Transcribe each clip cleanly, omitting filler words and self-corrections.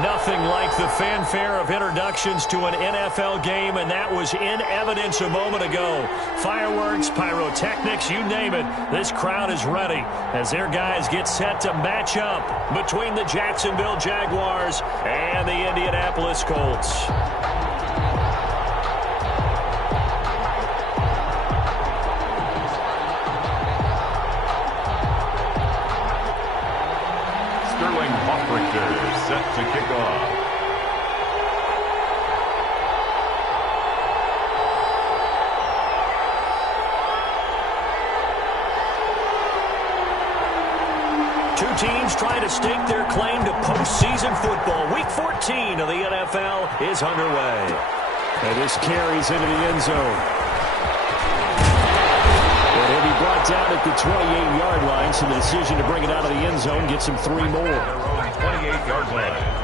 Nothing like the fanfare of introductions to an NFL game, and that was in evidence a moment ago. Fireworks, pyrotechnics, you name it. This crowd is ready as their guys get set to match up between the Jacksonville Jaguars and the Indianapolis Colts. Set to kick off. Two teams trying to stake their claim to postseason football. Week 14 of the NFL is underway. And this carries into the end zone. And he'll be brought down at the 28-yard line, so the decision to bring it out of the end zone gets him 3 more. 28-yard line.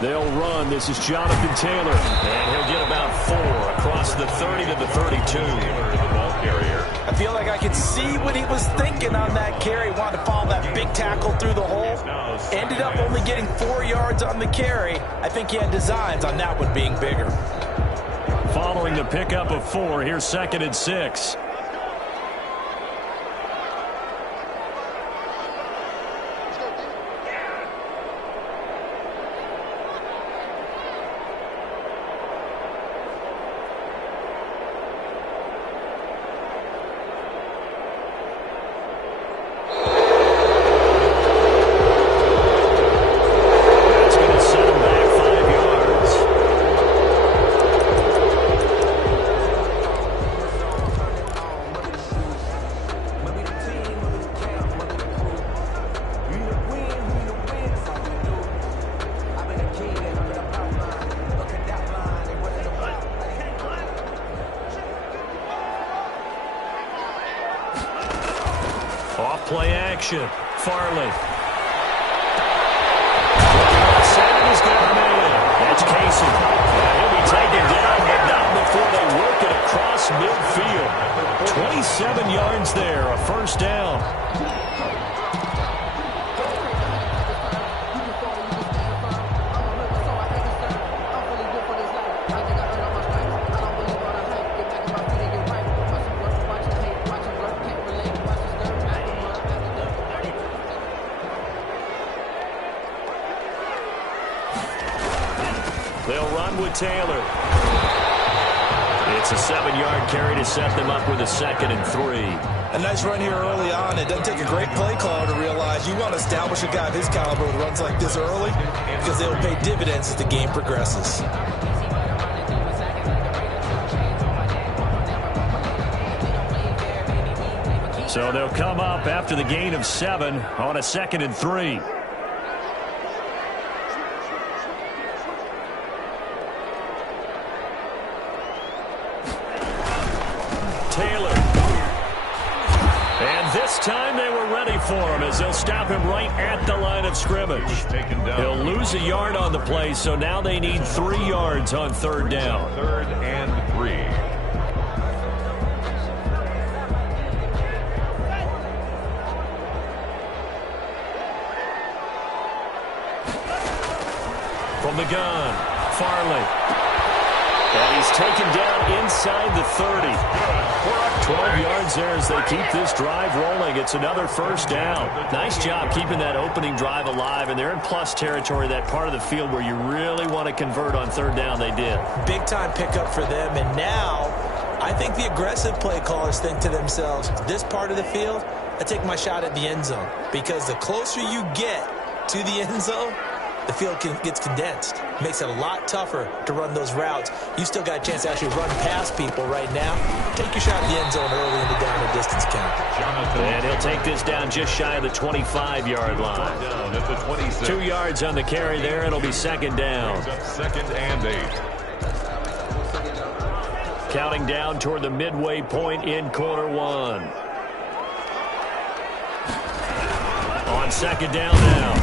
They'll run. This is Jonathan Taylor. And he'll get about 4 across the 30 to the 32. Taylor, the ball carrier. I feel like I could see what he was thinking on that carry. Wanted to follow that big tackle through the hole. Ended up only getting 4 yards on the carry. I think he had designs on that one being bigger. Following the pickup of 4, here's 2nd and 6. Off-play action. Farley. Second is going to man. That's Casey. He'll be taken down, but not before they work it across midfield. 27 yards there, a first down. They'll run with Taylor. It's a 7-yard carry to set them up with a 2nd and 3. A nice run here early on. It doesn't take a great play caller to realize you want to establish a guy of his caliber who runs like this early because they'll pay dividends as the game progresses. So they'll come up after the gain of 7 on a 2nd and 3. Taylor. And this time they were ready for him as they'll stop him right at the line of scrimmage. He'll lose a yard on the play, so now they need 3 yards on 3rd down. 3rd and 3. From the gun, Farley. And he's taken down inside the 30. 12 yards there as they keep this drive rolling. It's another first down. Nice job keeping that opening drive alive, and they're in plus territory, that part of the field where you really want to convert on 3rd down. They did. Big-time pickup for them, and now I think the aggressive play callers think to themselves, this part of the field, I take my shot at the end zone, because the closer you get to the end zone, the field gets condensed. Makes it a lot tougher to run those routes. You still got a chance to actually run past people right now. Take your shot at the end zone early in the down and distance count. And he'll take this down just shy of the 25-yard line. Down at the 26. 2 yards on the carry there. It'll be second down. Second and 8. Counting down toward the midway point in quarter one. On second down now.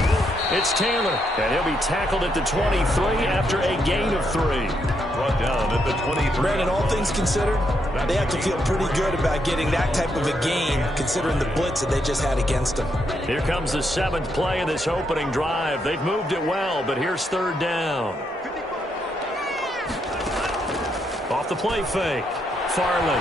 It's Taylor, and he'll be tackled at the 23 after a gain of 3. Brought down at the 23. Brandon, all things considered, they have to feel pretty good about getting that type of a gain, considering the blitz that they just had against them. Here comes the 7th play of this opening drive. They've moved it well, but here's third down. Off the play fake. Farley.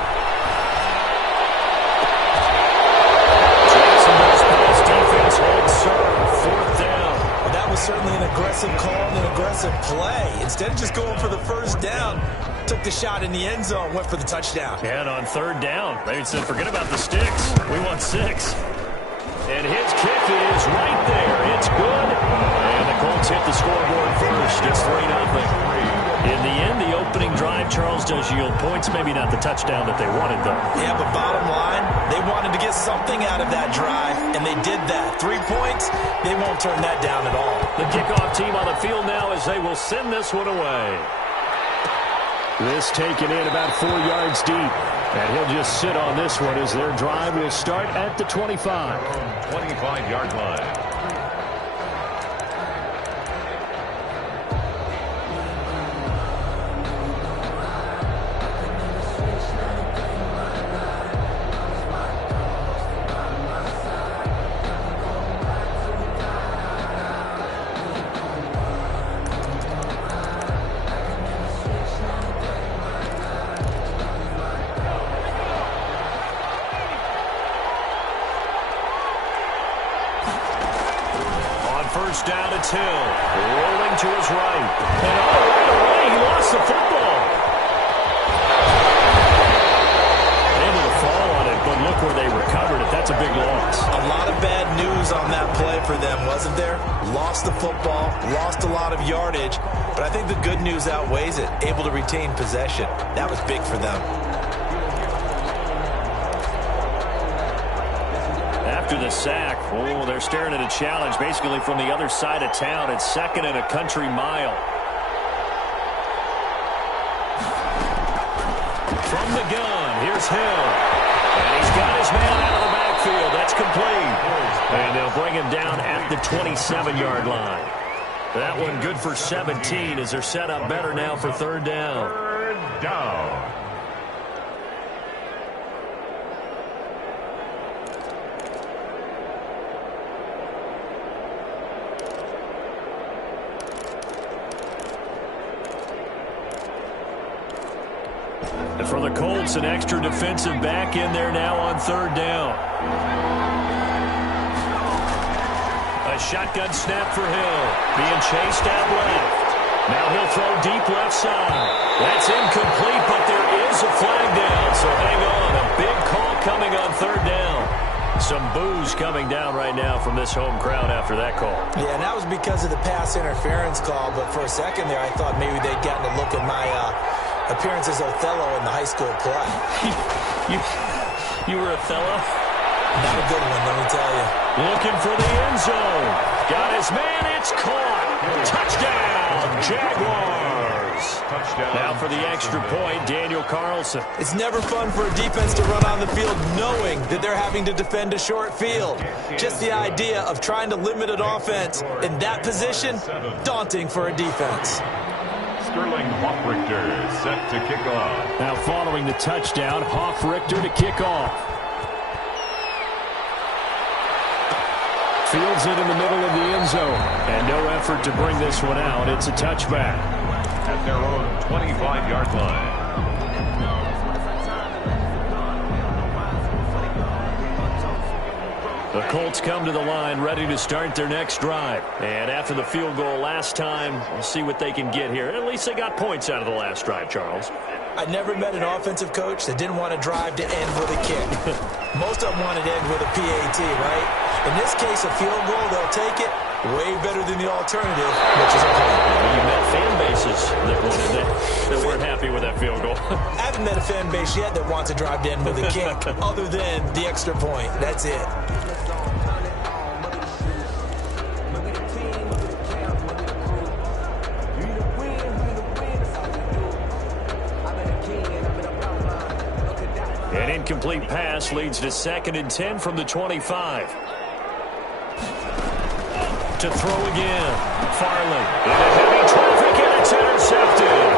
Jacksonville's pass defense holds serve. Fourth down. Well, that was certainly an aggressive call and an aggressive play. Instead of just going for the first down, took the shot in the end zone, went for the touchdown. And on third down, they said, forget about the sticks. We want 6. And his kick is right there. It's good. And the Colts hit the scoreboard first. It's 3-0. In the end, the opening drive, Charles, does yield points. Maybe not the touchdown that they wanted, though. Yeah, but bottom line, they wanted to get something out of that drive, and they did that. 3 points, they won't turn that down at all. The kickoff team on the field now as they will send this one away. This taken in about 4 yards deep. And he'll just sit on this one as their drive will start at the 25. 25-yard line. First down, it's Hill. Rolling to his right. And right away, he lost the football. Able to fall on it, but look where they recovered it. That's a big loss. A lot of bad news on that play for them, wasn't there? Lost the football, lost a lot of yardage, but I think the good news outweighs it. Able to retain possession. That was big for them. After the sack, oh, they're staring at a challenge basically from the other side of town. It's second and a country mile. From the gun, here's Hill. And he's got his man out of the backfield. That's complete. And they'll bring him down at the 27-yard line. That one good for 17 as they're set up better now for third down. Third down. And for the Colts, an extra defensive back in there now on third down. A shotgun snap for Hill. Being chased out left. Now he'll throw deep left side. That's incomplete, but there is a flag down. So hang on. A big call coming on third down. Some boos coming down right now from this home crowd after that call. Yeah, and that was because of the pass interference call. But for a second there, I thought maybe they'd gotten a look at my appearance as Othello in the high school play. You were Othello? Not a good one, let me tell you. Looking for the end zone. Got his man. It's caught. Touchdown, Jaguars. Touchdown. Now for the extra point, Daniel Carlson. It's never fun for a defense to run on the field knowing that they're having to defend a short field. Just the idea of trying to limit an offense in that position, daunting for a defense. Sterling Hoffrichter set to kick off. Now following the touchdown, Hoffrichter to kick off. Fields it in the middle of the end zone. And no effort to bring this one out. It's a touchback. At their own 25-yard line. The Colts come to the line ready to start their next drive. And after the field goal last time, we'll see what they can get here. At least they got points out of the last drive, Charles. I never met an offensive coach that didn't want to drive to end with a kick. Most of them want to end with a PAT, right? In this case, a field goal, they'll take it. Way better than the alternative, which is a punt. You met fan bases that weren't happy with that field goal. I haven't met a fan base yet that wants to drive to end with a kick, other than the extra point. That's it. An incomplete pass leads to 2nd and 10 from the 25. To throw again. Farley into heavy traffic, and it's intercepted.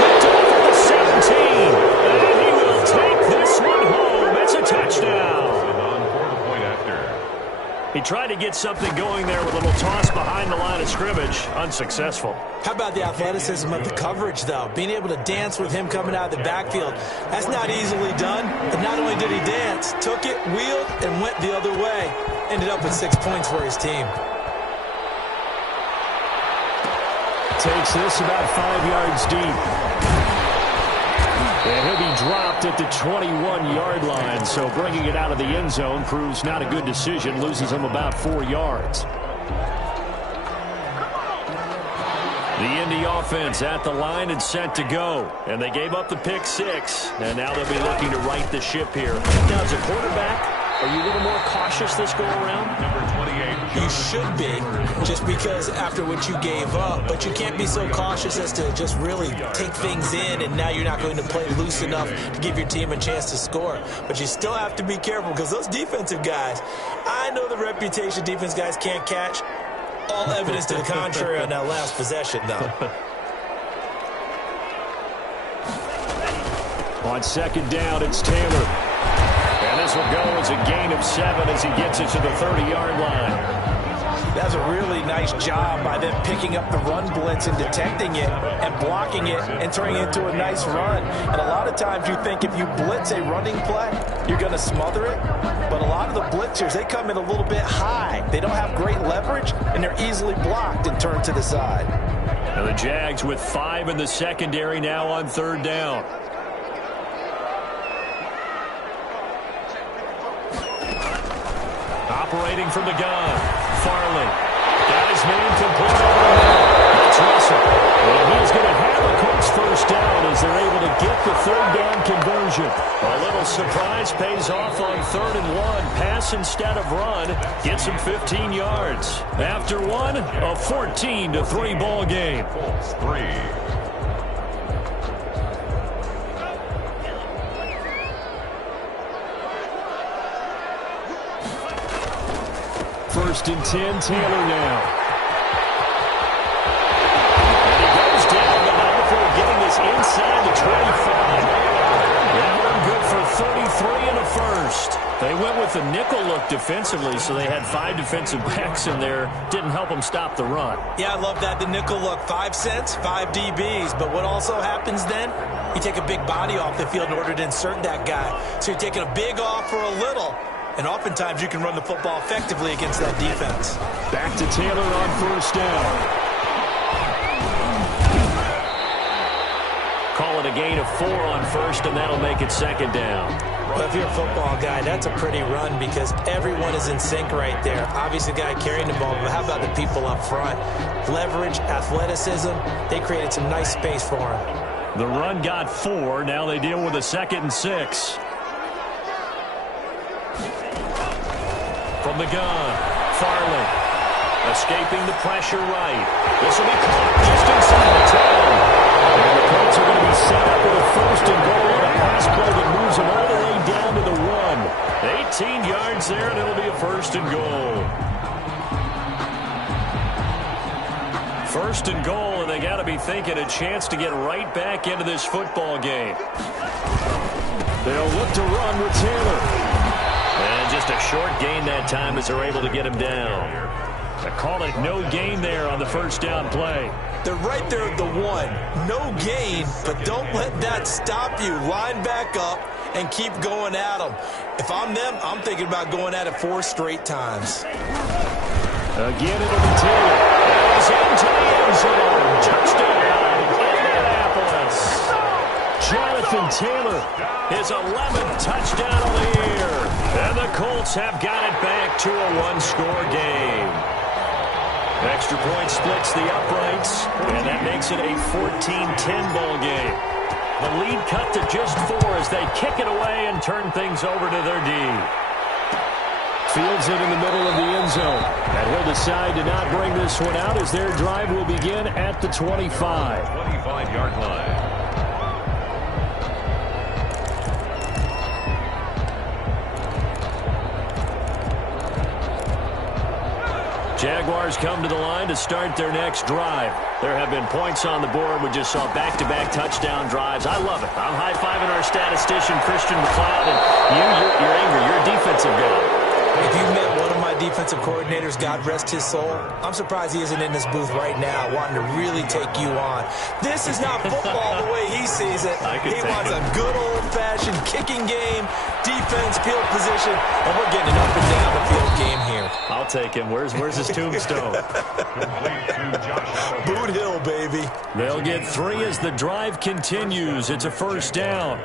Picked off at the 17. And he will take this one home. It's a touchdown. He tried to get something going there with a little toss behind the line of scrimmage. Unsuccessful. How about the athleticism of the coverage, though? Being able to dance with him coming out of the backfield. That's not easily done. But not only did he dance, took it, wheeled, and went the other way. Ended up with 6 points for his team. Takes this about 5 yards deep. And he'll be dropped at the 21-yard line. So bringing it out of the end zone proves not a good decision. Loses him about 4 yards. The Indy offense at the line and set to go. And they gave up the pick 6. And now they'll be looking to right the ship here. Now, as a quarterback, are you a little more cautious this go around? Number 28. You should be, just because after what you gave up. But you can't be so cautious as to just really take things in, and now you're not going to play loose enough to give your team a chance to score. But you still have to be careful, because those defensive guys, I know the reputation defense guys can't catch. All evidence to the contrary on that last possession, though. On 2nd down, it's Taylor. And this will go as a gain of 7 as he gets it to the 30-yard line. That's a really nice job by them picking up the run blitz and detecting it and blocking it and turning it into a nice run. And a lot of times you think if you blitz a running play, you're going to smother it. But a lot of the blitzers, they come in a little bit high. They don't have great leverage, and they're easily blocked and turned to the side. And the Jags with 5 in the secondary now on 3rd down. Operating from the gun, Farley. Got his man complete over the middle. That's Russell. And he's going to have a Colts first down as they're able to get the 3rd down conversion. A little surprise pays off on 3rd and 1. Pass instead of run. Gets him 15 yards. After one, a 14-3 ball game. Colts 3. 1st and 10, Taylor now. And he goes down the line before getting this inside the 25. That one good for 33 and a first. They went with the nickel look defensively, so they had 5 defensive backs in there. Didn't help them stop the run. Yeah, I love that. The nickel look, 5 cents, 5 DBs. But what also happens then? You take a big body off the field in order to insert that guy. So you're taking a big off for a little. And oftentimes you can run the football effectively against that defense. Back to Taylor on 1st down. Call it a gain of 4 on 1st, and that'll make it 2nd down. Well, if you're a football guy, that's a pretty run because everyone is in sync right there. Obviously, the guy carrying the ball, but how about the people up front? Leverage, athleticism, they created some nice space for him. The run got 4. Now they deal with a 2nd and 6. From the gun, Farley, escaping the pressure right. This will be caught just inside the 10. And the Colts are going to be set up with a 1st and goal on a pass play that moves them all the way down to the 1. 18 yards there, and it'll be a 1st and goal. 1st and goal, and they got to be thinking a chance to get right back into this football game. They'll look to run with Taylor. And just a short gain that time as they're able to get him down. They call it no gain there on the 1st down play. They're right there at the 1. No gain, but don't let that stop you. Line back up and keep going at them. If I'm them, I'm thinking about going at it 4 straight times. Again, it'll be Taylor. That is into the end zone. Touchdown, Indianapolis. Jonathan Taylor, his 11th touchdown of the year. And the Colts have got it back to a one-score game. Extra point splits the uprights, and that makes it a 14-10 ball game. The lead cut to just 4 as they kick it away and turn things over to their D. Fields it in the middle of the end zone. And he'll decide to not bring this one out as their drive will begin at the 25. 25-yard line. Jaguars come to the line to start their next drive. There have been points on the board. We just saw back-to-back touchdown drives. I love it. I'm high-fiving our statistician, Christian McLeod, and you're angry. You're a defensive guy. If you met one of my defensive coordinators, God rest his soul, I'm surprised he isn't in this booth right now wanting to really take you on. This is not football the way he sees it. He wants a good old-fashioned kicking game, defense, field position, and we're getting an up and down the field game here. I'll take him. Where's his tombstone? Boot Hill, baby. They'll get 3 as the drive continues. It's a first down.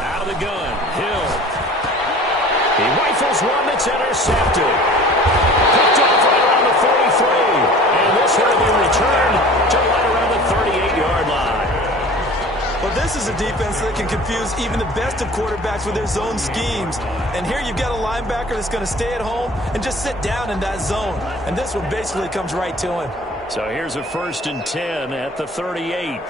Out of the gun, Hill. He rifles one that's intercepted. Picked off right around the 43. And this will be returned to right around the 38-yard line. Well, this is a defense that can confuse even the best of quarterbacks with their zone schemes. And here you've got a linebacker that's going to stay at home and just sit down in that zone. And this one basically comes right to him. So here's a 1st and 10 at the 38.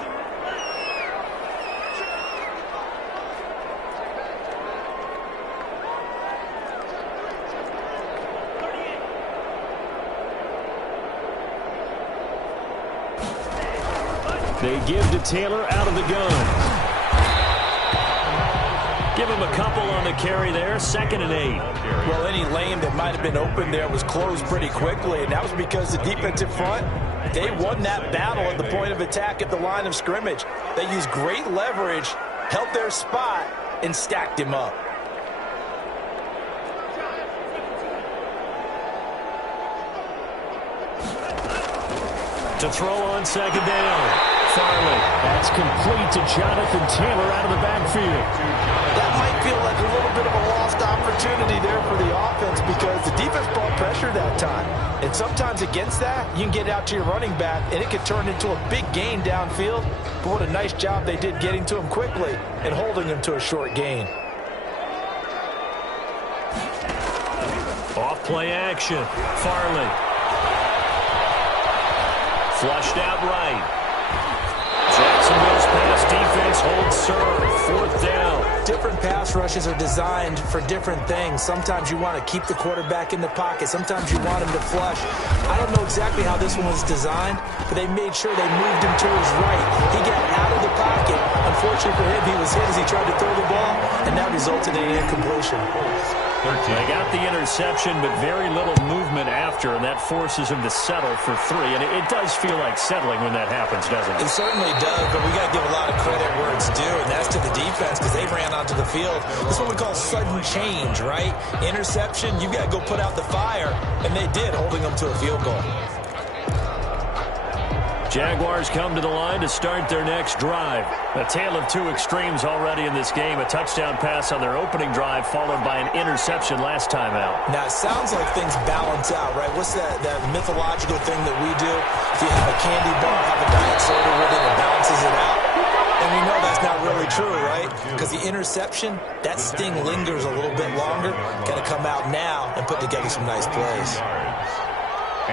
They give to Taylor out of the gun. Give him a couple on the carry there. 2nd and 8. Well, any lane that might have been open there was closed pretty quickly, and that was because the defensive front, they won that battle at the point of attack at the line of scrimmage. They used great leverage, held their spot, and stacked him up. To throw on 2nd down. Farley. That's complete to Jonathan Taylor out of the backfield. That might feel like a little bit of a lost opportunity there for the offense because the defense brought pressure that time. And sometimes against that, you can get out to your running back, and it could turn into a big gain downfield. But what a nice job they did getting to him quickly and holding him to a short gain. Off play action. Farley. Flushed out right. Jacksonville's pass defense holds serve. 4th down. Different pass rushes are designed for different things. Sometimes you want to keep the quarterback in the pocket. Sometimes you want him to flush. I don't know exactly how this one was designed, but they made sure they moved him to his right. He got out of the pocket. Unfortunately for him, he was hit as he tried to throw the ball, and that resulted in an incompletion. They got the interception, but very little movement after, and that forces him to settle for 3. And it does feel like settling when that happens, doesn't it? It certainly does, but we got to give a lot of credit where it's due, and that's to the defense because they ran onto the field. That's what we call sudden change, right? Interception, you got to go put out the fire, and they did, holding them to a field goal. Jaguars come to the line to start their next drive. A tale of 2 extremes already in this game. A touchdown pass on their opening drive followed by an interception last time out. Now, it sounds like things balance out, right? What's that mythological thing that we do? If you have a candy bar, have a diet soda with it, it balances it out. And we know that's not really true, right? Because the interception, that sting lingers a little bit longer. Got to come out now and put together some nice plays.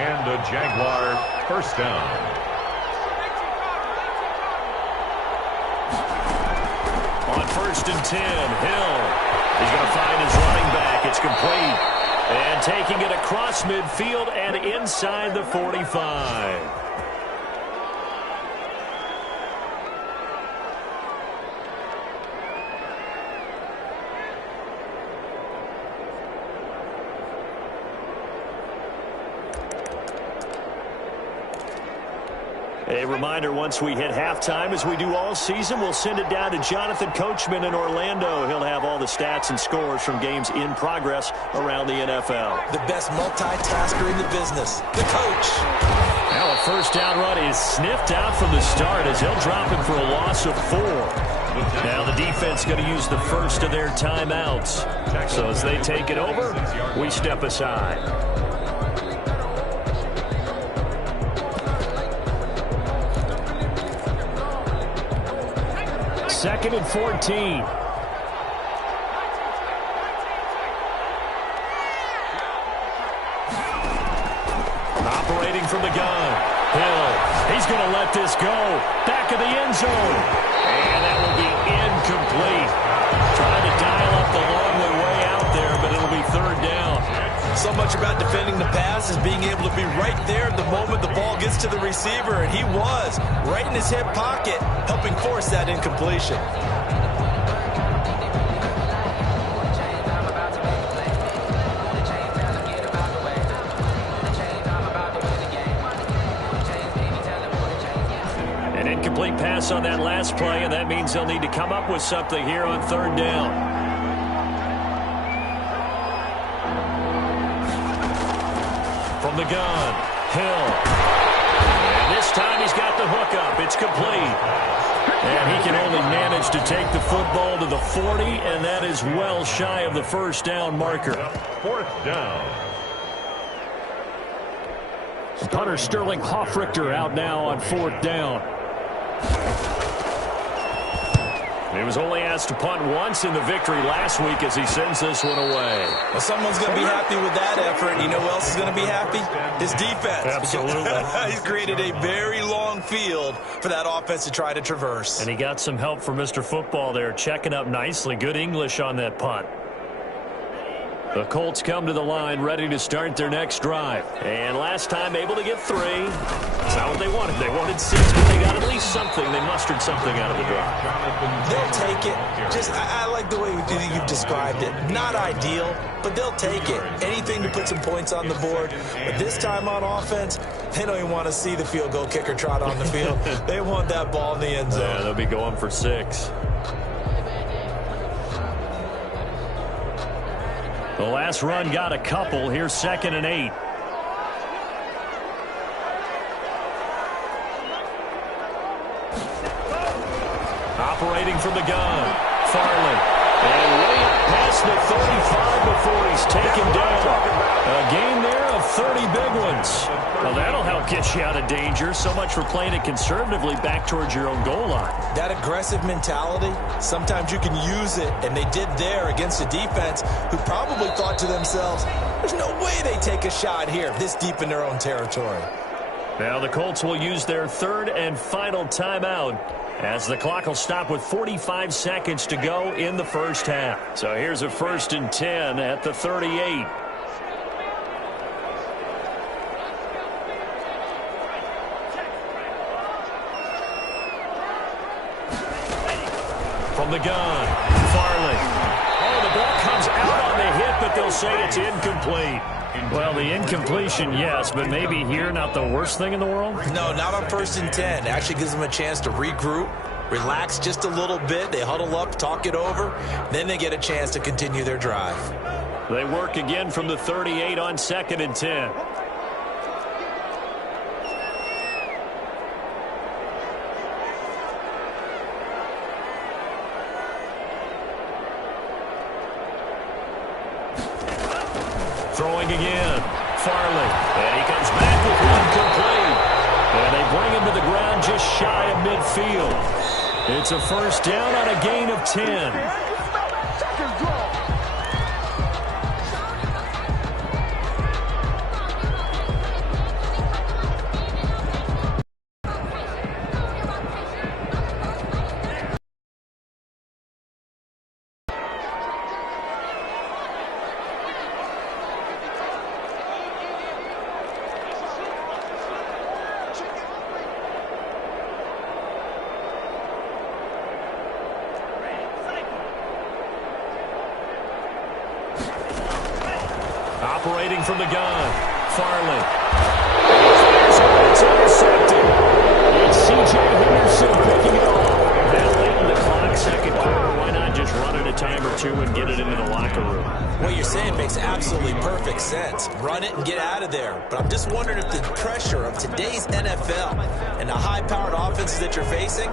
And a Jaguar 1st down. On 1st and 10, Hill is going to find his running back. It's complete. And taking it across midfield and inside the 45. A reminder, once we hit halftime, as we do all season, we'll send it down to Jonathan Coachman in Orlando. He'll have all the stats and scores from games in progress around the NFL. The best multitasker in the business, the coach. Now a first down run is sniffed out from the start as he'll drop him for a loss of 4. Now the defense going to use the first of their timeouts. So as they take it over, we step aside. Second and 14. Operating from the gun. Hill. He's going to let this go. Back of the end zone. And that will be incomplete. Trying to dial up the long way out there, but it'll be third down. So much about defending the pass is being able to be right there at the moment the ball gets to the receiver, and he was right in his hip pocket, helping force that incompletion. An incomplete pass on that last play, and that means they'll need to come up with something here on third down. From the gun, Hill. And this time he's got the hookup. It's complete. And he can only manage to take the football to the 40, and that is well shy of the first down marker. Fourth down. Punter Sterling Hoffrichter out now on fourth down. He was only asked to punt once in the victory last week as he sends this one away. Well, someone's going to be happy with that effort. You know who else is going to be happy? His defense. Absolutely. He's created a very long field for that offense to try to traverse. And he got some help from Mr. Football there, checking up nicely. Good English on that punt. The Colts come to the line, ready to start their next drive. And last time, able to get 3. That's not what they wanted. They wanted 6, but they got at least something. They mustered something out of the drive. They'll take it. I like the way you've described it. Not ideal, but they'll take it. Anything to put some points on the board. But this time on offense, they don't even want to see the field goal kicker trot on the field. They want that ball in the end zone. Yeah, they'll be going for 6. The last run got a couple. Here's second and 8. Operating from the gun, Farley. And way up past the 35 before he's taken down. A gain there of 30 big ones. Well, that'll help get you out of danger. So much for playing it conservatively back towards your own goal line. That aggressive mentality, sometimes you can use it, and they did there against a defense who probably thought to themselves, there's no way they take a shot here this deep in their own territory. Now the Colts will use their third and final timeout as the clock will stop with 45 seconds to go in the first half. So here's a first and 10 at the 38. From the gun, Farley. Oh, the ball comes out on the hit, but they'll say it's incomplete. Well, the incompletion, yes, but maybe here not the worst thing in the world? No, not on first and 10. It actually gives them a chance to regroup, relax just a little bit. They huddle up, talk it over. Then they get a chance to continue their drive. They work again from the 38 on second and 10. Throwing again, Farley, and he comes back with one complete. And they bring him to the ground just shy of midfield. It's a first down on a gain of 10. Operating from the gun, Farley. It's intercepted. It's C.J. Henderson picking it off. Now late in the clock, second quarter. Why not just run it a time or two and get it into the locker room? What you're saying makes absolutely perfect sense. Run it and get out of there. But I'm just wondering if the pressure of today's NFL and the high-powered offenses that you're facing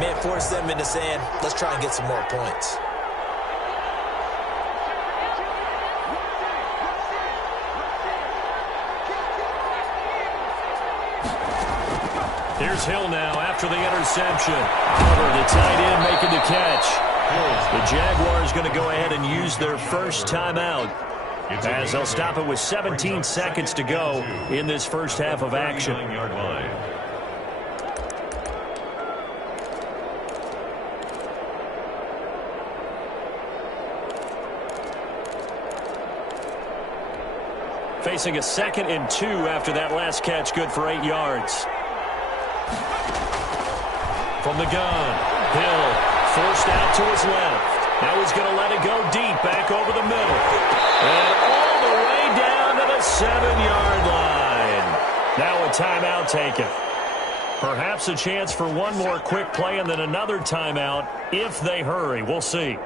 may force them into saying, let's try and get some more points. Here's Hill now after the interception. Oliver, the tight end, making the catch. The Jaguars going to go ahead and use their first timeout as they'll stop it with 17 seconds to go in this first half of action. Facing a 2nd and 2 after that last catch, good for 8 yards. From the gun, Hill forced out to his left. Now he's going to let it go deep, back over the middle. And all the way down to the 7-yard line. Now a timeout taken. Perhaps a chance for one more quick play and then another timeout if they hurry. We'll see.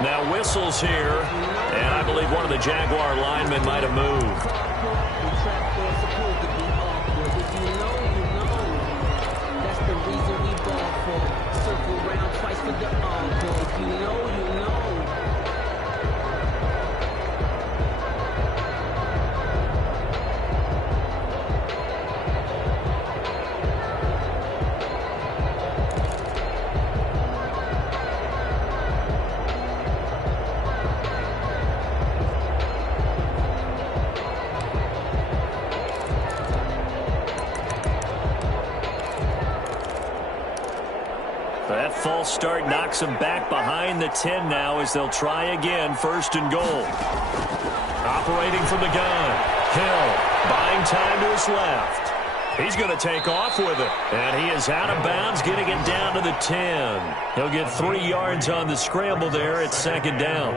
Now whistles here, and I believe one of the Jaguar linemen might have moved. That's the reason we ball for. Circle around twice for the all-boys. You know. That false start knocks them back behind the 10 now as they'll try again, 1st and goal. Operating from the gun, Hill buying time to his left. He's going to take off with it, and he is out of bounds, getting it down to the 10. He'll get 3 yards on the scramble there at 2nd down.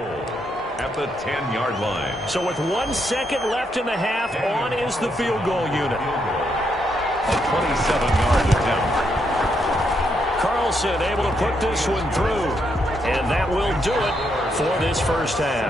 At the 10-yard line. So with 1 second left in the half, on is the field goal unit. A 27-yard attempt. Carlson able to put this one through, and that will do it for this first half.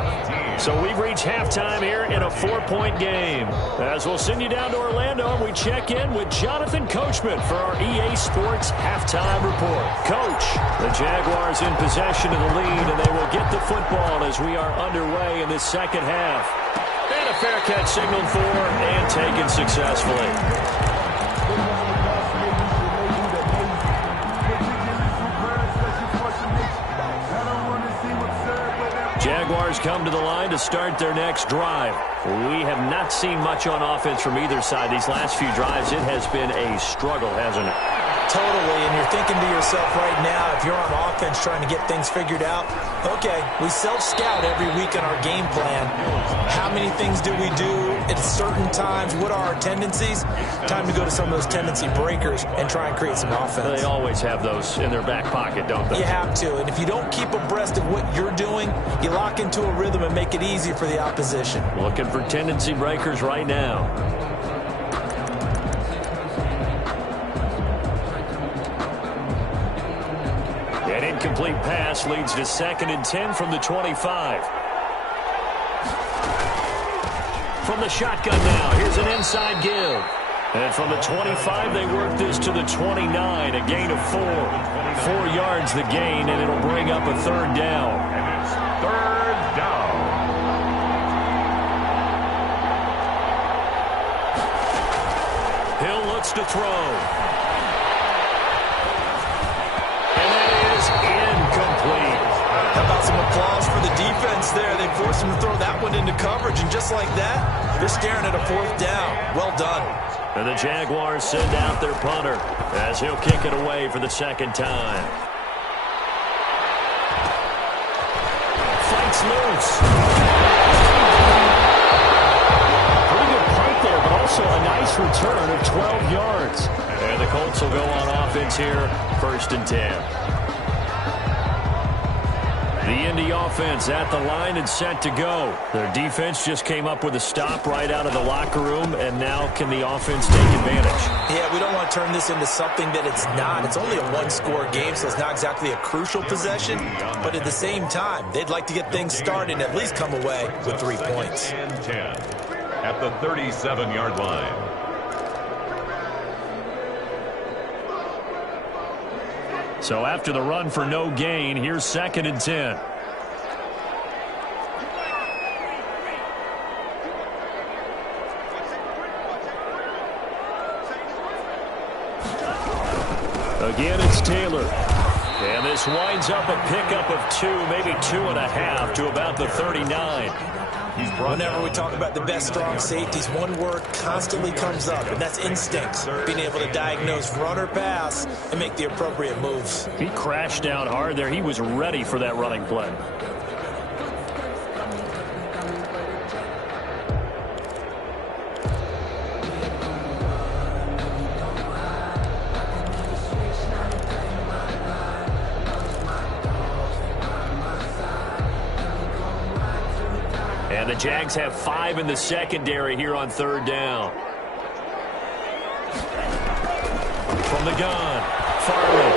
So we've reached halftime here in a 4-point game. As we'll send you down to Orlando, and we check in with Jonathan Coachman for our EA Sports Halftime Report. Coach, the Jaguars in possession of the lead, and they will get the football as we are underway in this second half. And a fair catch signaled for and taken successfully. Jaguars come to the line to start their next drive. We have not seen much on offense from either side these last few drives. It has been a struggle, hasn't it? Totally, and you're thinking to yourself right now, if you're on offense trying to get things figured out, okay, we self-scout every week in our game plan. How many things do we do at certain times? What are our tendencies? Time to go to some of those tendency breakers and try and create some offense. They always have those in their back pocket, don't they? You have to, and if you don't keep abreast of what you're doing, you lock into a rhythm and make it easy for the opposition. Looking for tendency breakers right now. An incomplete pass leads to 2nd and 10 from the 25. From the shotgun now, here's an inside give. And from the 25, they work this to the 29, a gain of 4. 4 yards the gain, and it'll bring up a 3rd down. And it's 3rd down. Hill looks to throw. And that is incomplete. How about some applause for the defense there? They forced him to throw that one into coverage, and just like that, they're staring at a 4th down. Well done. And the Jaguars send out their punter as he'll kick it away for the second time. Fights loose. Pretty good punt there, but also a nice return of 12 yards. And the Colts will go on offense here, 1st and 10. The Indy offense at the line and set to go. Their defense just came up with a stop right out of the locker room, and now can the offense take advantage? Yeah, we don't want to turn this into something that it's not. It's only a one-score game, so it's not exactly a crucial possession. But at the same time, they'd like to get things started and at least come away with 3 points. And 10 at the 37-yard line. So after the run for no gain, here's 2nd and 10. Again, it's Taylor. And this winds up a pickup of 2, maybe 2.5 to about the 39. Whenever we talk about the best strong safeties, one word constantly comes up, and that's instincts. Being able to diagnose run or pass and make the appropriate moves. He crashed down hard there. He was ready for that running play. And the Jags have 5 in the secondary here on 3rd down. From the gun, Farley.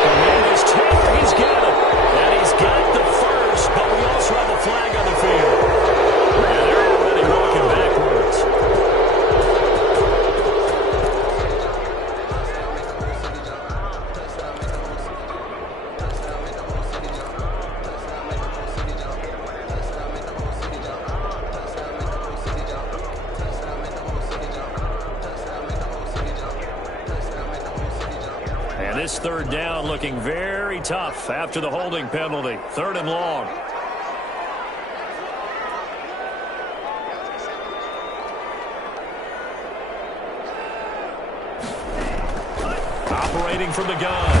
The man is Taylor. He's got it. And he's got the first, but we also have a flag on the field. And they're already walking backwards. This 3rd down looking very tough after the holding penalty. 3rd and long. Operating from the gun.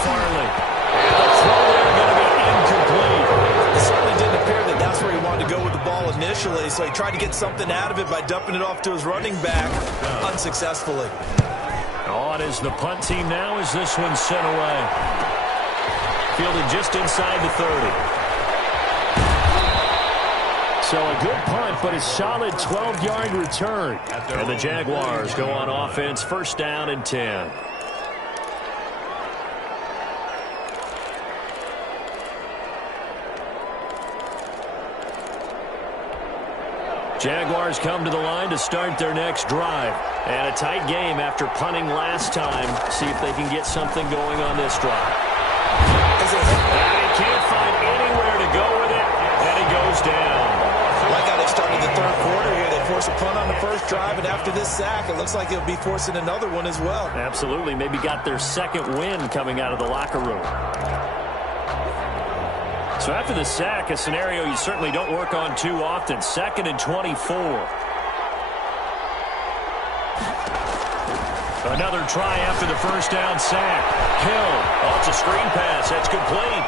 Farley. And the throw there going to be incomplete. It certainly didn't appear that that's where he wanted to go with the ball initially, so he tried to get something out of it by dumping it off to his running back unsuccessfully. On is the punt team now as this one's sent away. Fielded just inside the 30. So a good punt, but a solid 12-yard return. And the Jaguars go on offense, 1st down and 10. Jaguars come to the line to start their next drive. And a tight game after punting last time. See if they can get something going on this drive. And he can't find anywhere to go with it. And he goes down. Like how they started the 3rd quarter here. They forced a punt on the 1st drive, and after this sack, it looks like they'll be forcing another one as well. Absolutely. Maybe got their 2nd win coming out of the locker room. So after the sack, a scenario you certainly don't work on too often. 2nd and 24. Another try after the 1st down sack. Hill. Oh, it's a screen pass. That's complete.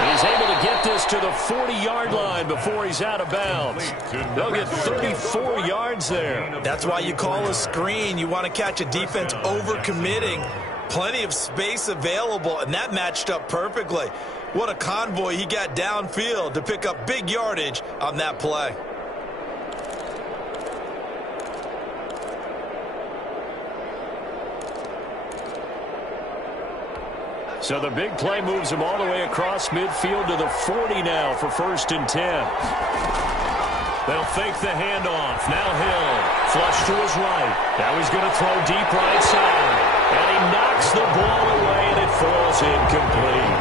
And he's able to get this to the 40-yard line before he's out of bounds. They'll get 34 yards there. That's why you call a screen. You want to catch a defense overcommitting. Plenty of space available, and that matched up perfectly. What a convoy he got downfield to pick up big yardage on that play. So the big play moves him all the way across midfield to the 40 now for 1st and 10. They'll fake the handoff. Now Hill. Flush to his right. Now he's going to throw deep right side. And he knocks the ball away, and it falls incomplete.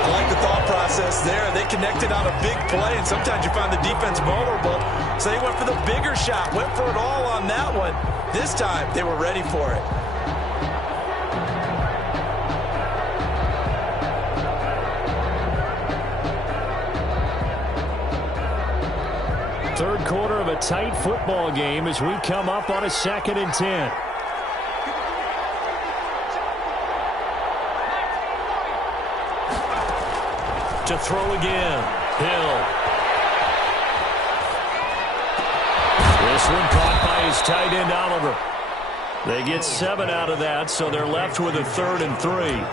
I like the thought process there. They connected on a big play, and sometimes you find the defense vulnerable. So they went for the bigger shot, went for it all on that one. This time, they were ready for it. third quarter of a tight football game as we come up on a 2nd and 10. To throw again. Hill. This one caught by his tight end, Oliver. They get 7 out of that, so they're left with a 3rd and 3.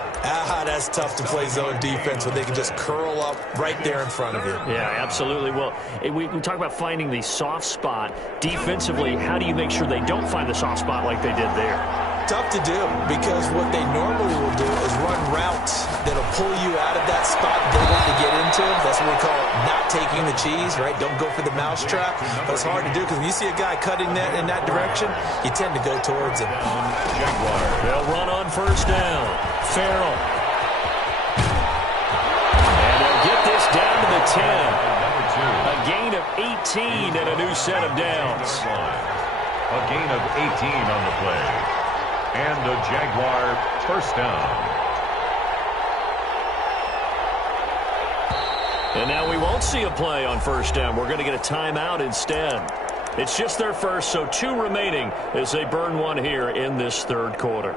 That's tough to play zone defense when they can just curl up right there in front of you. Yeah, absolutely. Well, we talk about finding the soft spot. Defensively, how do you make sure they don't find the soft spot like they did there? Tough to do, because what they normally will do is run routes that'll pull you out of that spot they want to get into. That's what we call not taking the cheese, right? Don't go for the mousetrap. But it's hard to do, because when you see a guy cutting that in that direction, you tend to go towards him. They'll run on 1st down. Farrell. And they'll get this down to the 10. A gain of 18 and a new set of downs. A gain of 18 on the play. And a Jaguar 1st down. And now we won't see a play on 1st down. We're going to get a timeout instead. It's just their first, so 2 remaining as they burn one here in this 3rd quarter.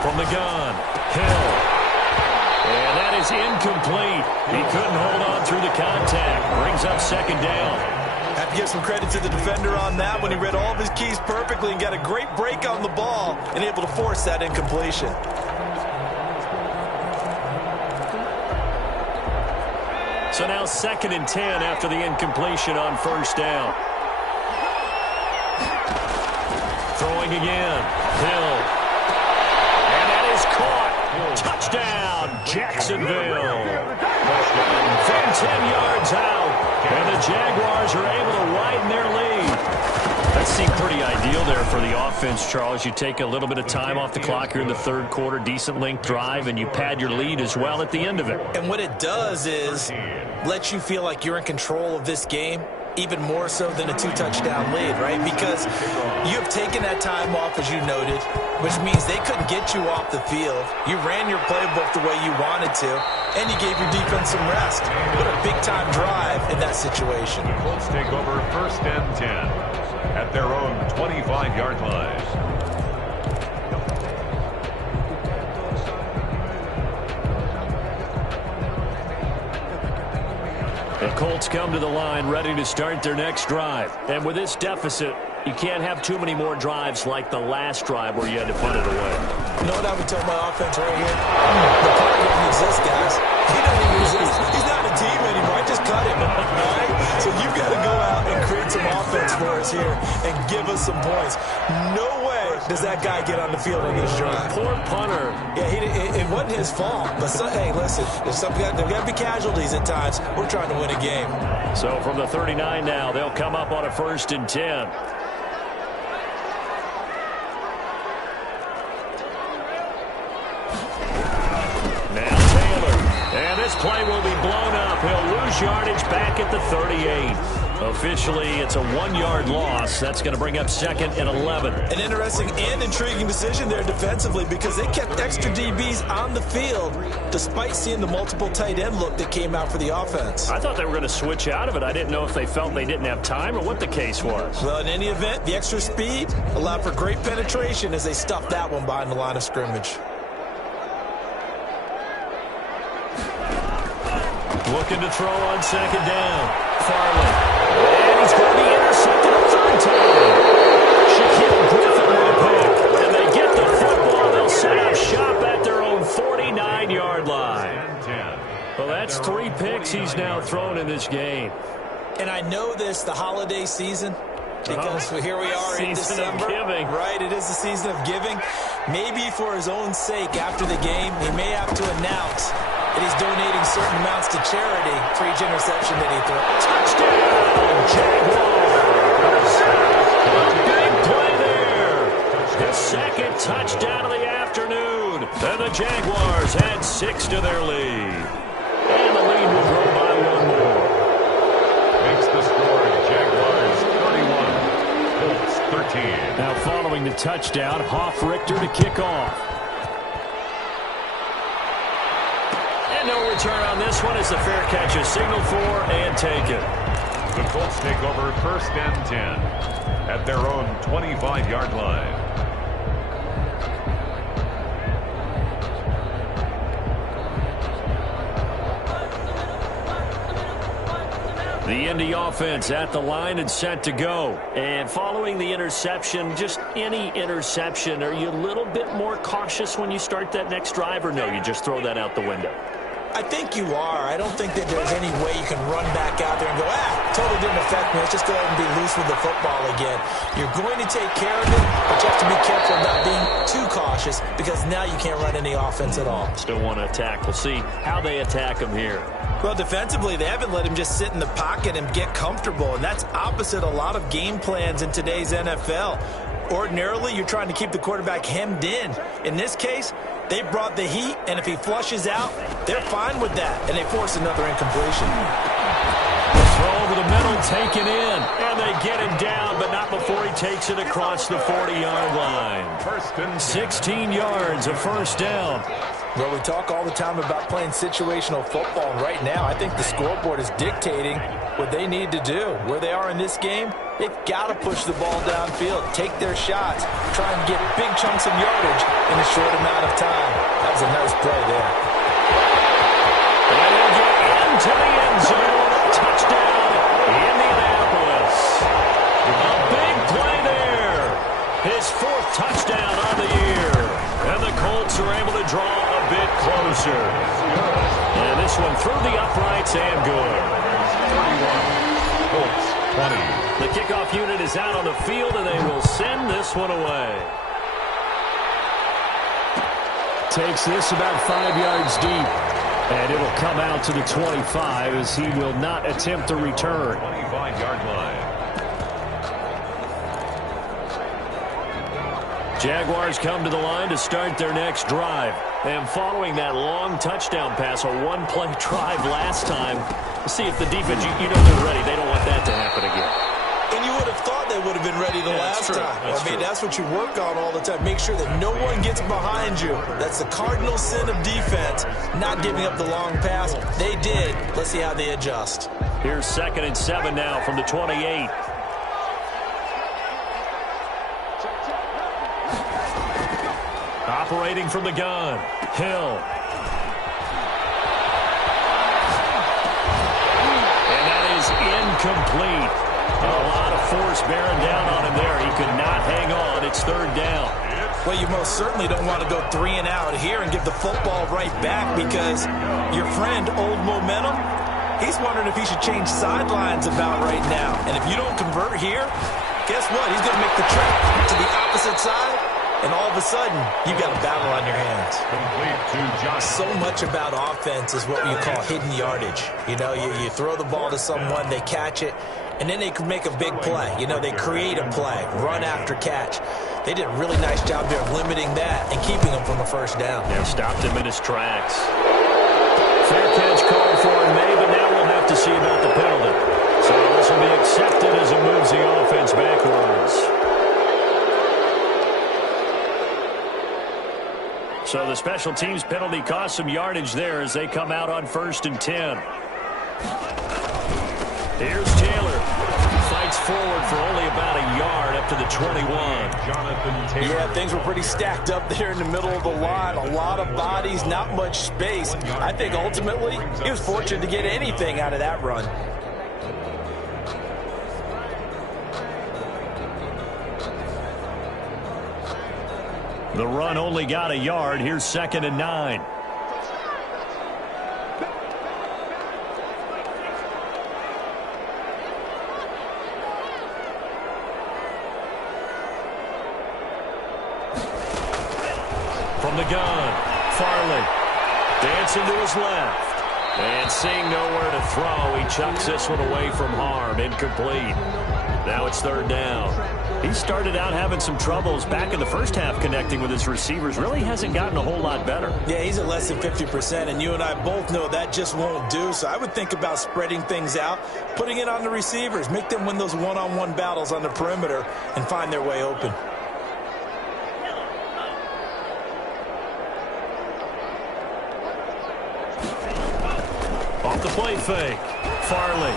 From the gun, Hill. And that is incomplete. He couldn't hold on through the contact. Brings up 2nd down. Have to give some credit to the defender on that when he read all of his keys perfectly and got a great break on the ball and able to force that incompletion. So now 2nd and 10 after the incompletion on 1st down. Throwing again, Hill. Caught. Touchdown, Jacksonville. From 10 yards out. And the Jaguars are able to widen their lead. That seemed pretty ideal there for the offense, Charles. You take a little bit of time off the clock here in the 3rd quarter, decent length drive, and you pad your lead as well at the end of it. And what it does is let you feel like you're in control of this game, even more so than a 2-touchdown lead, right? Because you have taken that time off, as you noted, which means they couldn't get you off the field. You ran your playbook the way you wanted to, and you gave your defense some rest. What a big-time drive in that situation. The Colts take over 1st and 10 at their own 25-yard line. The Colts come to the line ready to start their next drive. And with this deficit, you can't have too many more drives like the last drive where you had to punt it away. You know what I would tell my offense right here? The punt doesn't exist, guys. He doesn't even exist. He's not a team anymore. I just cut him. All right? So you've got to go out and create some offense for us here and give us some points. No way does that guy get on the field on this drive. Poor punter. Yeah, it wasn't his fault. But, hey, listen, there's got to be casualties at times. We're trying to win a game. So from the 39 now, they'll come up on a 1st and 10. This play will be blown up. He'll lose yardage back at the 38. Officially, it's a 1-yard loss. That's going to bring up 2nd and 11. An interesting and intriguing decision there defensively because they kept extra DBs on the field despite seeing the multiple tight end look that came out for the offense. I thought they were going to switch out of it. I didn't know if they felt they didn't have time or what the case was. Well, in any event, the extra speed allowed for great penetration as they stuffed that one behind the line of scrimmage. Looking to throw on 2nd down. Farley. And he's going to be intercepted a 3rd time. Shaquille Griffin with a pick. And they get the football. They'll set up shop at their own 49-yard line. Well, that's 3 picks he's now thrown in this game. And I know this, the holiday season, Because here we are in December, right? It is the season of giving. Maybe for his own sake, after the game, he may have to announce that he's donating certain amounts to charity for each interception that he throws. Touchdown, Jaguars! A big play there. The second touchdown of the afternoon. And the Jaguars add 6 to their lead. And the lead will grow by 1 more. Makes the score Jaguars 31, Colts 13. Now following the touchdown, Hoff-Richter to kick off. And no return on this one as the fair catch is signaled for and taken. The Colts take over 1st and 10 at their own 25-yard line. The Indy offense at the line and set to go. And following the interception, just any interception, are you a little bit more cautious when you start that next drive, or no, you just throw that out the window? I think you are. I don't think that there's any way you can run back out there and go, totally didn't affect me. Let's just go ahead and be loose with the football again. You're going to take care of it, but you have to be careful about being too cautious because now you can't run any offense at all. Still want to attack. We'll see how they attack him here. Well, defensively, they haven't let him just sit in the pocket and get comfortable, and that's opposite a lot of game plans in today's NFL. Ordinarily, you're trying to keep the quarterback hemmed in. In this case, they brought the heat, and if he flushes out, they're fine with that, and they force another incompletion. The throw over the middle, taken in, and they get him down, but not before he takes it across the 40-yard line. 16 yards, a first down. Well, we talk all the time about playing situational football, and right now I think the scoreboard is dictating what they need to do. Where they are in this game, they've got to push the ball downfield, take their shots, try and get big chunks of yardage in a short amount of time. That was a nice play there. And he'll get into the end zone. Touchdown, Indianapolis. A big play there. His 4th touchdown on the year. And the Colts are able to draw a bit closer. And this one through the uprights and good. 31, Colts 20. The kickoff unit is out on the field, and they will send this one away. Takes this about 5 yards deep. And it'll come out to the 25 as he will not attempt a return. 25-yard line. Jaguars come to the line to start their next drive. And following that long touchdown pass, a one-play drive last time, see if the defense, you know they're ready. They don't want that to happen again. And you would have thought they would have been ready the last time. That's what you work on all the time. Make sure that no one gets behind you. That's the cardinal sin of defense, not giving up the long pass. They did. Let's see how they adjust. Here's 2nd and 7 now from the 28. Operating from the gun, Hill. And that is incomplete. A lot of force bearing down on him there. He could not hang on. It's 3rd down. Well, you most certainly don't want to go 3 and out here and give the football right back because your friend, Old Momentum, he's wondering if he should change sidelines about right now. And if you don't convert here, guess what? He's going to make the trip to the opposite side. And all of a sudden, you've got a battle on your hands. So much about offense is what you call hidden yardage. You know, you throw the ball to someone, they catch it, and then they can make a big play. You know, they create a play, run after catch. They did a really nice job there of limiting that and keeping him from a first down. Yeah, stopped him in his tracks. Fair catch called for in May, but now we'll have to see about the penalty. So this will be accepted as it moves the offense backwards. So the special teams penalty cost some yardage there as they come out on 1st and 10. Here's Taylor. Fights forward for only about a yard up to the 21. Yeah, things were pretty stacked up there in the middle of the line. A lot of bodies, not much space. I think ultimately he was fortunate to get anything out of that run. The run only got a yard. Here's 2nd and 9. From the gun, Farley dancing to his left. And seeing nowhere to throw, he chucks this one away from harm. Incomplete. Now it's third down. He started out having some troubles back in the first half connecting with his receivers. Really hasn't gotten a whole lot better. Yeah, he's at less than 50%, and you and I both know that just won't do. So I would think about spreading things out, putting it on the receivers, make them win those one-on-one battles on the perimeter, and find their way open. Off the play fake, Farley.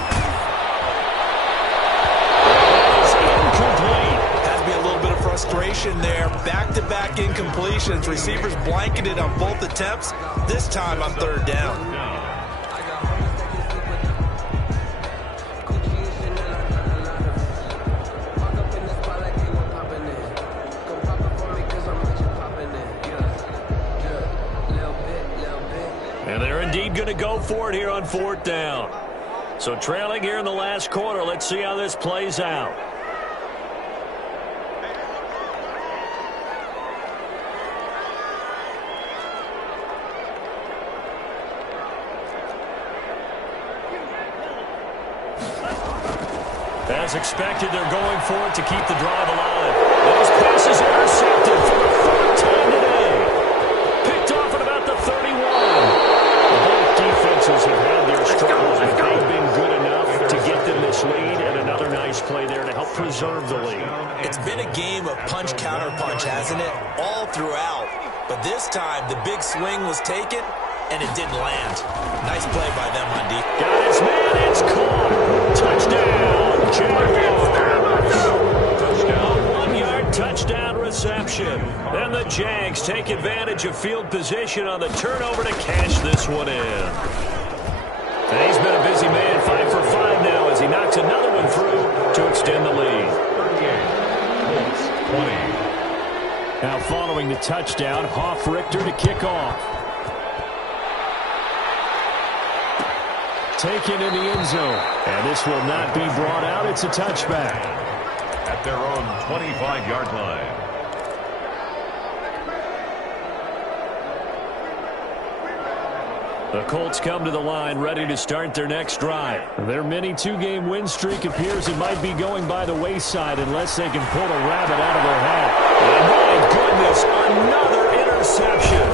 Has to be a little bit of frustration there. Back-to-back incompletions. Receivers blanketed on both attempts. This time on third down. And they're indeed going to go for it here on fourth down. So trailing here in the last quarter. Let's see how this plays out. As expected, they're going for it to keep the drive alive. Those passes intercepted for the third time today. Picked off at about the 31. Both defenses have had their struggles, but they've been good enough to get them this lead, and another nice play there to help preserve the lead. It's been a game of punch-counter-punch, hasn't it? All throughout. But this time, the big swing was taken, and it didn't land. Nice play by them on defense. Got his man, it's caught. Touchdown, Jaguars. Touchdown. A 1-yard touchdown reception. And the Jags take advantage of field position on the turnover to cash this one in. And he's been a busy man, 5 for 5 now as he knocks another one through to extend the lead. 38-20. Now following the touchdown, Richter to kick off. Taken in the end zone. And this will not be brought out. It's a touchback. At their own 25-yard line. The Colts come to the line ready to start their next drive. Their mini 2-game win streak appears it might be going by the wayside unless they can pull a rabbit out of their hat. And my goodness, another interception.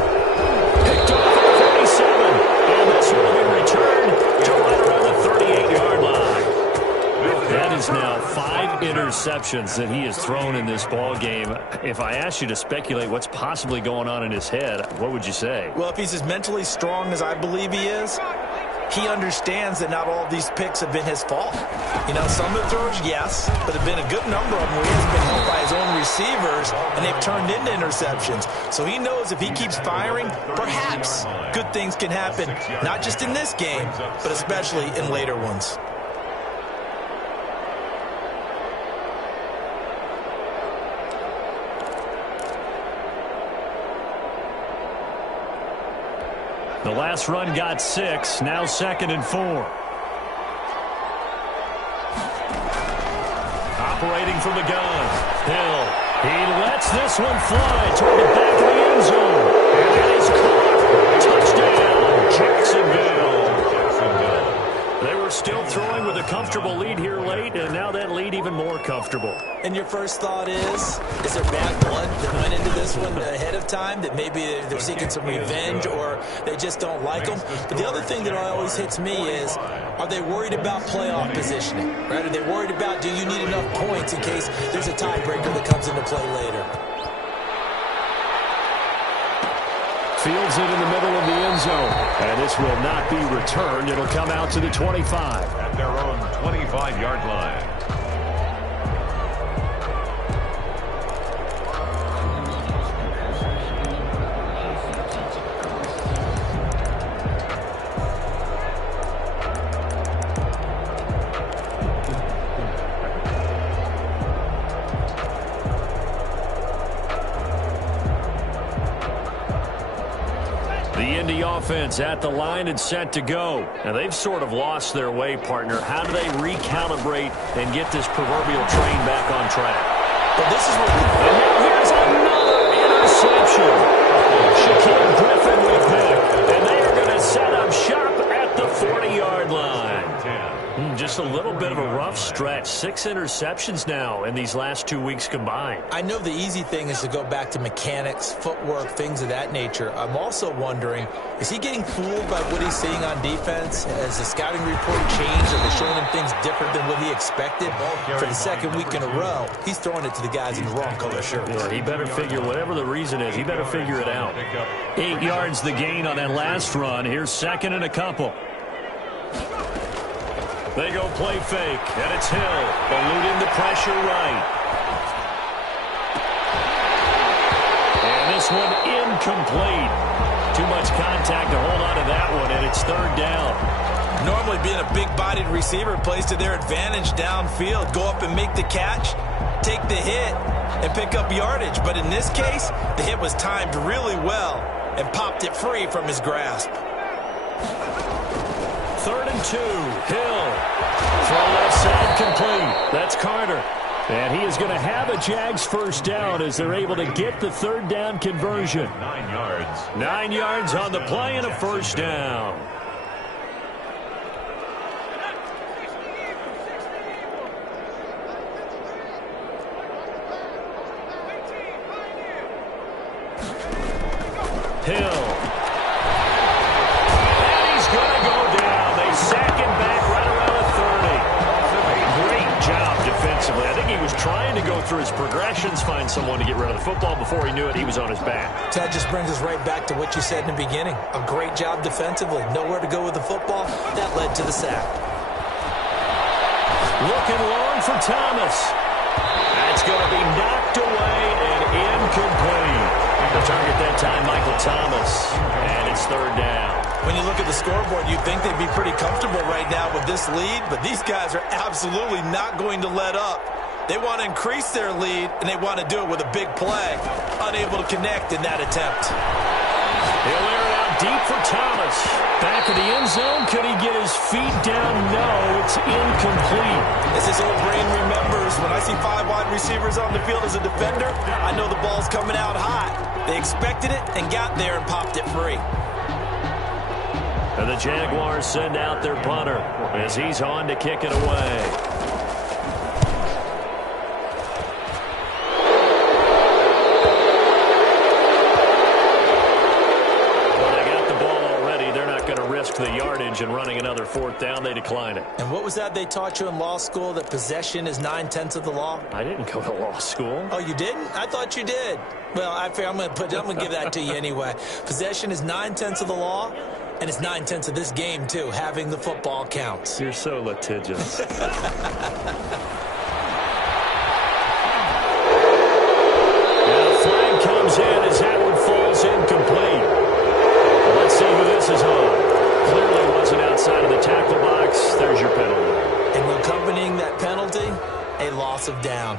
Picked off at the 37. And this will be returned to right around the 38-yard line. That is now 5 interceptions that he has thrown in this ball game. If I asked you to speculate what's possibly going on in his head, what would you say? Well, if he's as mentally strong as I believe he is, he understands that not all of these picks have been his fault. You know, some of the throws, yes, but there have been a good number of them where he has been helped by his own receivers, and they've turned into interceptions. So he knows if he keeps firing, perhaps good things can happen, not just in this game, but especially in later ones. The last run got 6, now 2nd and 4. Operating from the gun, Hill. He lets this one fly toward the back of the end zone. And that is caught. Touchdown, Jacksonville. They were still throwing with a comfortable lead here late, and now that lead even more comfortable. And your first thought is there bad blood that went into this one ahead of time, that maybe they're seeking some revenge or they just don't like them? But the other thing that always hits me is, are they worried about playoff positioning? Right? Are they worried about, do you need enough points in case there's a tiebreaker that comes into play later? Fields it in the middle of the end zone. And this will not be returned. It'll come out to the 25. At their own 25-yard line. Offense at the line and set to go. And they've sort of lost their way, partner. How do they recalibrate and get this proverbial train back on track? But this is what... And now here's another reception. Shaquille Griffin with a pick. And they are going to set up shop at the 40-yard line. Just a little bit of a rough stretch. 6 interceptions now in these last 2 weeks combined. I know the easy thing is to go back to mechanics, footwork, things of that nature. I'm also wondering, is he getting fooled by what he's seeing on defense? Has the scouting report changed? Are they showing him things different than what he expected? For the second week in a row, he's throwing it to the guys in the wrong color shirts. Yeah, he better figure, whatever the reason is, he better figure it out. 8 yards the gain on that last run. Here's second and a couple. They go play fake, and it's Hill, eluding the pressure right. And this one incomplete. Too much contact to hold on to that one, and it's third down. Normally being a big-bodied receiver plays to their advantage downfield. Go up and make the catch, take the hit, and pick up yardage. But in this case, the hit was timed really well and popped it free from his grasp. 3rd and 2, Hill. Throw left side complete. That's Carter. And he is going to have a Jags first down as they're able to get the third down conversion. 9 yards. 9 yards on the play and a first down. Hill. And he's going to go down. They sack him back right around the 30. Great job defensively. I think he was trying to go through his progressions, find someone to get rid of the football. Before he knew it, he was on his back. That just brings us right back to what you said in the beginning. A great job defensively. Nowhere to go with the football. That led to the sack. Looking long for Thomas. That's going to be knocked away and incomplete. The target that time, Michael Thomas. And it's third down. When you look at the scoreboard, you'd think they'd be pretty comfortable right now with this lead, but these guys are absolutely not going to let up. They want to increase their lead, and they want to do it with a big play. Unable to connect in that attempt. He'll air it out deep for Thomas. Back in the end zone. Could he get his feet down? No, it's incomplete. As his old brain remembers, when I see 5 wide receivers on the field as a defender, I know the ball's coming out hot. They expected it and got there and popped it free. And the Jaguars send out their punter as he's on to kick it away. The yardage and running another fourth down, they decline it. And what was that they taught you in law school, that possession is 9/10 of the law? I didn't go to law school. Oh, you didn't? I thought you did. Well, I figure I'm going to give that to you anyway. Possession is 9/10 of the law, and it's 9/10 of this game too. Having the football counts. You're so litigious. And a flag comes in as that one falls incomplete. Let's see who this is on. Clearly wasn't outside of the tackle box. There's your penalty. And accompanying that penalty, a loss of down.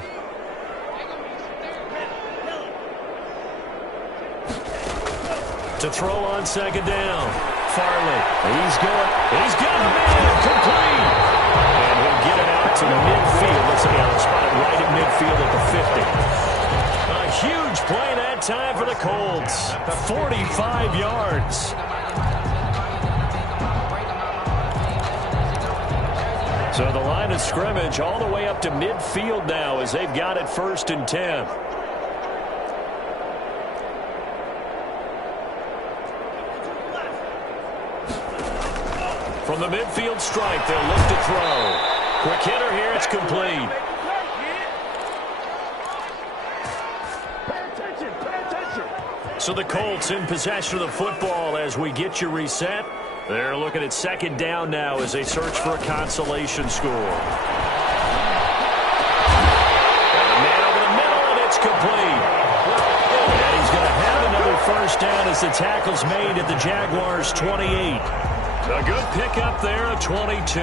To throw on second down. Farley. He's going. He's got a man complete. And he'll get it out to midfield. Let's see how it's spotted right at midfield at the 50. A huge play that time for the Colts. 45 yards. So the line of scrimmage all the way up to midfield now as they've got it 1st and 10. From the midfield strike, they'll look to throw. Quick hitter here, it's complete. So the Colts in possession of the football as we get you reset. They're looking at second down now as they search for a consolation score. And a man over the middle, and it's complete. And he's going to have another first down as the tackle's made at the Jaguars' 28. A good pickup there at 22.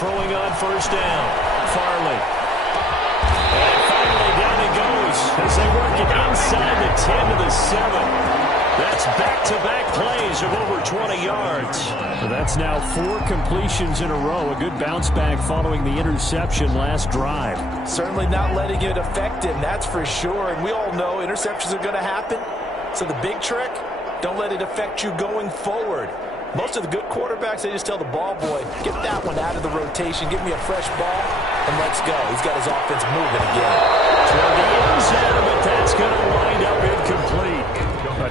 Throwing on first down. Farley. And finally down he goes as they work it inside the 10 to the 7. That's back-to-back plays of over 20 yards. So that's now 4 completions in a row. A good bounce back following the interception last drive. Certainly not letting it affect him, that's for sure. And we all know interceptions are going to happen. So the big trick, don't let it affect you going forward. Most of the good quarterbacks, they just tell the ball boy, get that one out of the rotation, give me a fresh ball, and let's go. He's got his offense moving again. Toward the end zone, but that's going to wind up incomplete.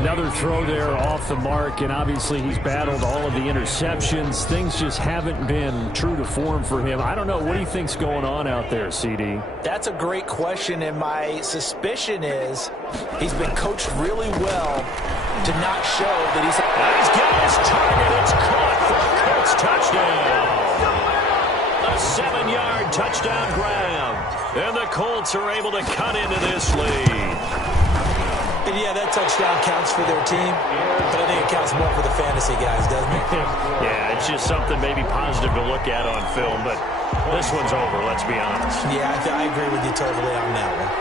Another throw there off the mark, and obviously he's battled all of the interceptions. Things just haven't been true to form for him. I don't know. What do you think's going on out there, CD? That's a great question, and my suspicion is he's been coached really well to not show that he's got his target. It's caught for a Colts touchdown. A 7-yard touchdown grab. And the Colts are able to cut into this lead. And yeah, that touchdown counts for their team, but I think it counts more for the fantasy guys, doesn't it? Yeah, it's just something maybe positive to look at on film, but this one's over, let's be honest. Yeah, I agree with you totally on that one.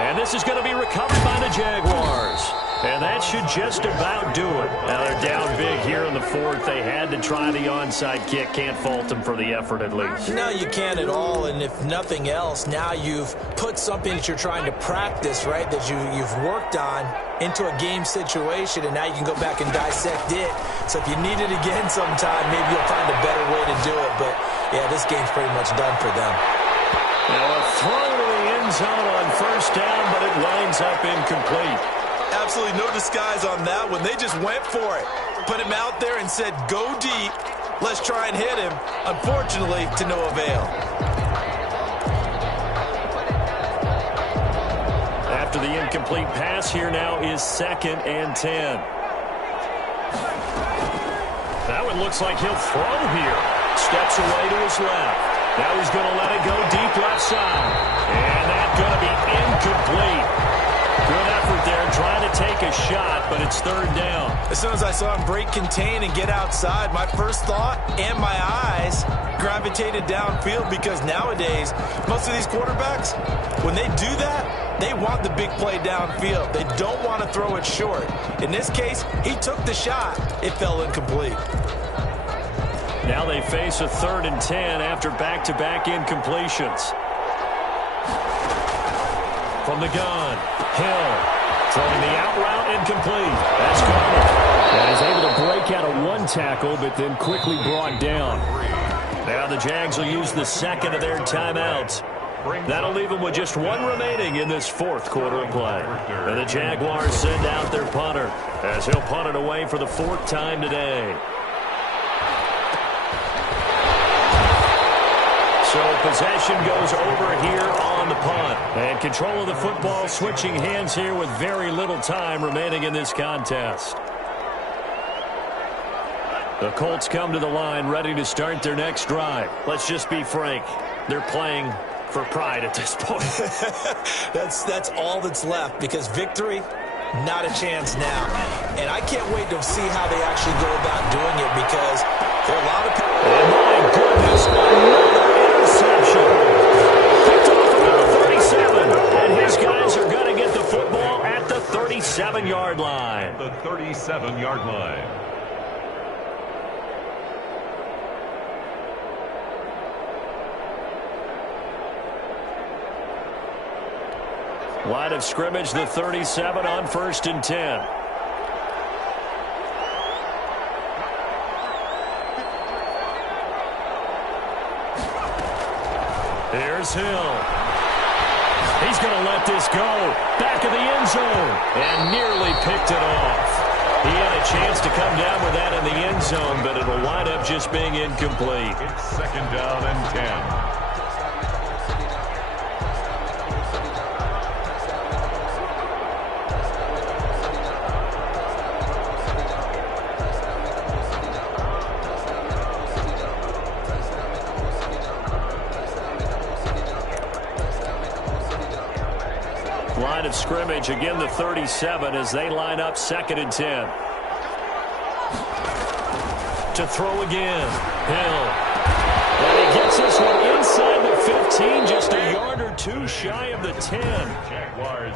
And this is going to be recovered by the Jaguars. And that should just about do it. Now they're down big here in the fourth. They had to try the onside kick. Can't fault them for the effort at least. No, you can't at all. And if nothing else, now you've put something that you're trying to practice, right, that you've worked on into a game situation, and now you can go back and dissect it. So if you need it again sometime, maybe you'll find a better way to do it. But, yeah, this game's pretty much done for them. Now a throw to the end zone on first down, but it winds up incomplete. Absolutely no disguise on that one. They just went for it. Put him out there and said, go deep. Let's try and hit him. Unfortunately, to no avail. After the incomplete pass, here now is 2nd and 10. That one looks like he'll throw here. Steps away to his left. Now he's going to let it go deep left side. And that's going to be incomplete. Good effort there, trying to take a shot, but it's 3rd down. As soon as I saw him break contain and get outside, my first thought and my eyes gravitated downfield, because nowadays, most of these quarterbacks, when they do that, they want the big play downfield. They don't want to throw it short. In this case, he took the shot. It fell incomplete. Now they face a 3rd and 10 after back-to-back incompletions. From the gun, Hill throwing the out route, incomplete. That's Garner. And he's able to break out of one tackle, but then quickly brought down. Now the Jags will use the 2nd of their timeouts. That'll leave them with just 1 remaining in this 4th quarter of play. And the Jaguars send out their punter as he'll punt it away for the 4th time today. So possession goes over here on the punt. And control of the football switching hands here with very little time remaining in this contest. The Colts come to the line ready to start their next drive. Let's just be frank. They're playing for pride at this point. That's all that's left, because victory, not a chance now. And I can't wait to see how they actually go about doing it, because there are a lot of people. Oh, my goodness. Another interception. Picked off about the 37. And his guys are going to get the football at the 37-yard line. The 37-yard line. Line of scrimmage, the 37 on 1st and 10. Here's Hill. He's going to let this go. Back of the end zone. And nearly picked it off. He had a chance to come down with that in the end zone, but it will wind up just being incomplete. It's 2nd down and 10. Line of scrimmage, again the 37 as they line up 2nd and 10. To throw again, Hill. And he gets this one inside the 15, just a yard or two shy of the 10. Jaguars